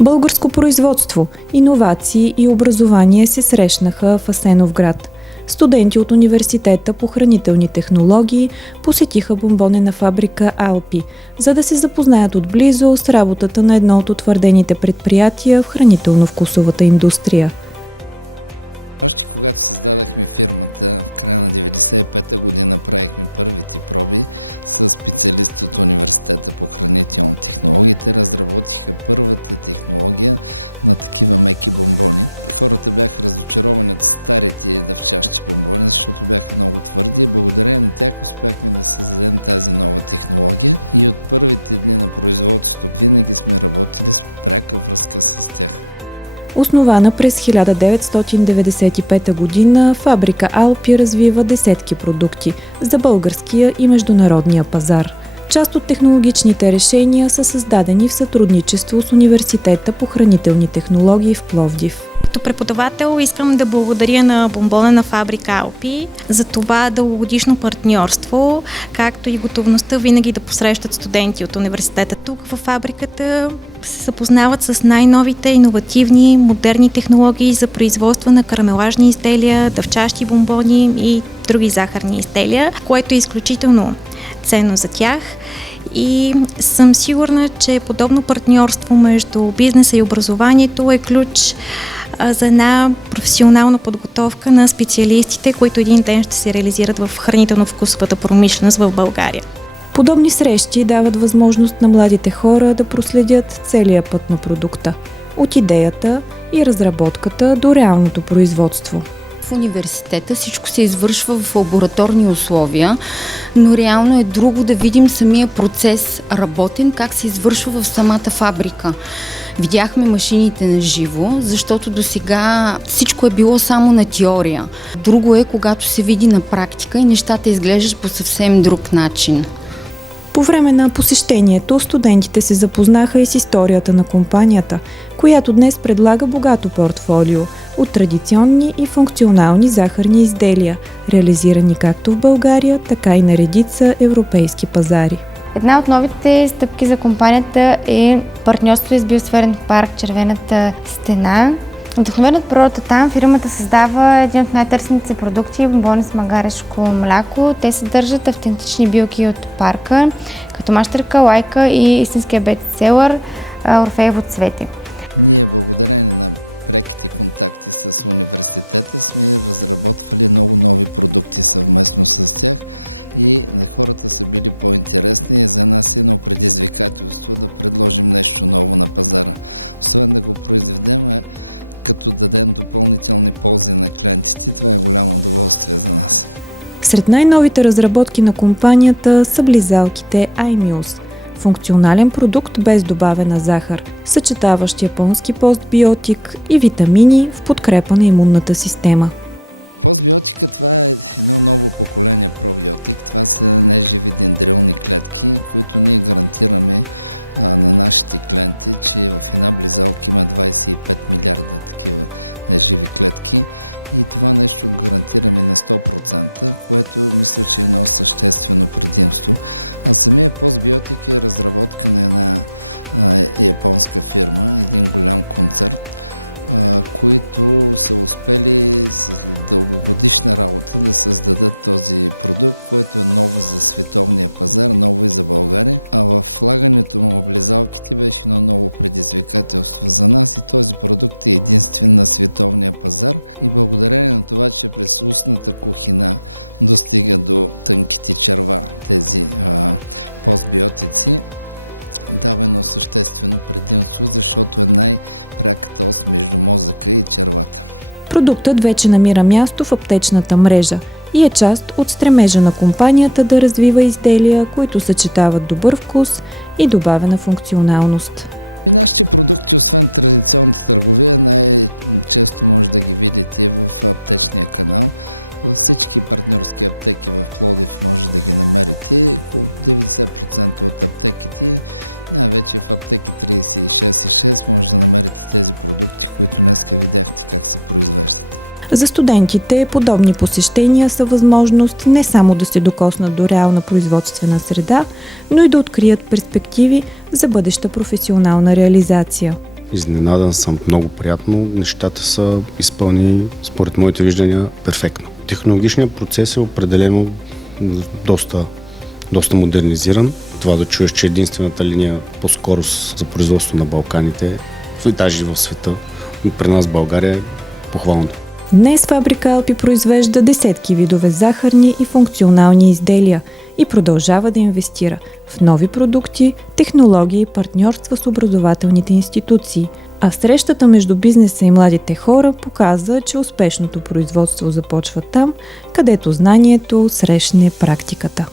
Българско производство, иновации и образование се срещнаха в Асеновград. Студенти от Университета по хранителни технологии посетиха бомбонена фабрика Алпи, за да се запознаят отблизо с работата на едно от утвърдените предприятия в хранително-вкусовата индустрия. Още когато създадахме фирмата в края на 1995 година, правихме първите проби с специалисти от Университета по хранителни технологии. Те разработиха първата технология на такива меки бомбони. Хората бяха разочаровани от старите дъвчащи бомбони, защото бяха много твърди и благодарение на тях успяхме да създадем тази нова технология и от първите дни на производството винаги сме работили с пряка връзка с тях. Основана през 1995 година, фабрика Алпи развива десетки продукти за българския и международния пазар. Част от технологичните решения са създадени в сътрудничество с Университета по хранителни технологии в Пловдив. Като преподавател искам да благодаря на бомбонена фабрика Алпи за това дългогодишно партньорство, както и готовността винаги да посрещат студенти от университета тук във фабриката, се запознават с най-новите иновативни, модерни технологии за производство на карамелажни изделия, дъвчащи бомбони и други захарни изделия, което е изключително ценно за тях. И съм сигурна, че подобно партньорство между бизнеса и образованието е ключ за една професионална подготовка на специалистите, които един ден ще се реализират в хранително-вкусовата промишленост в България. Подобни срещи дават възможност на младите хора да проследят целия път на продукта, от идеята и разработката до реалното производство. В университета всичко се извършва в лабораторни условия, но реално е друго да видим самия процес работен, как се извършва в самата фабрика. Видяхме машините на живо, защото досега всичко е било само на теория. Друго е, когато се види на практика и нещата изглеждат по съвсем друг начин. По време на посещението студентите се запознаха и с историята на компанията, която днес предлага богато портфолио от традиционни и функционални захарни изделия, реализирани както в България, така и на редица европейски пазари. Една от новите стъпки за компанията е партньорство с биосферен парк Червената стена. Вдъхновен от природата там, фирмата създава един от най-търсените продукти – бомбони с магарешко мляко. Те съдържат автентични билки от парка, като мащерка, лайка и истинския бестселър Орфеево цвете. Ние благодарение на преките контакти с университета сме разработвали много нови продукти съвместно с тях и на хората са били по-интересни и за нас е едно предизвикателство да предложим нещо ново на пазара. Освен да го произведем, като дадем допълнителни ползи на клиентите, това е голямо удоволствие за нас. Сред най-новите разработки на компанията са близалките iMuse. Функционален продукт без добавена захар, съчетаващ японски постбиотик и витамини в подкрепа на имунната система. Постбиотика, това е едно ново поколение пробиотик. Това са неживи дендрилни клетки, които ние гарантираме на нашите клиенти, че в една близалка има 25 милиарда такива неживи клетки и това нещо гарантираме на 100%, което мисля, че е едно съществено предимство. А самия постбиотик е разработка на една японска фирма, един голям концерн, които са успели с дългогодишна работа да създадат този продукт, който е ново за световния пазар, ново и за България. А в влагането му облизалките беше едно ново предизвикателство за нас и този продукт е единствен на световния пазар и благодарение на това, че през устната кухина достига до тънките черва тези постбиотици, дава едно съществено предимство, защото е най-пряката ос между мозъка и червата. Продуктът вече намира място в аптечната мрежа и е част от стремежа на компанията да развива изделия, които съчетават добър вкус и добавена функционалност. И нашите продукти, освен традиционната търговия, най-често може да ги видите в аптечния канал. Във всички партньорски аптеки в Пловдив може да ги намерите. Около 90% от аптеките, най-вече в аптеки 36,6 може да намерите тези продукти, които днеска видяхте как се произвеждат. За студентите подобни посещения са възможност не само да се докоснат до реална производствена среда, но и да открият перспективи за бъдеща професионална реализация. Изненадан съм, много приятно. Нещата са изпълнени, според моите виждания, перфектно. Технологичният процес е определено доста модернизиран. Това да чуеш, че единствената линия по скорост за производство на Балканите, и даже в света, при нас в България е похвално. Днес фабрика Алпи произвежда десетки видове захарни и функционални изделия и продължава да инвестира в нови продукти, технологии и партньорства с образователните институции. А срещата между бизнеса и младите хора показа, че успешното производство започва там, където знанието срещне практиката.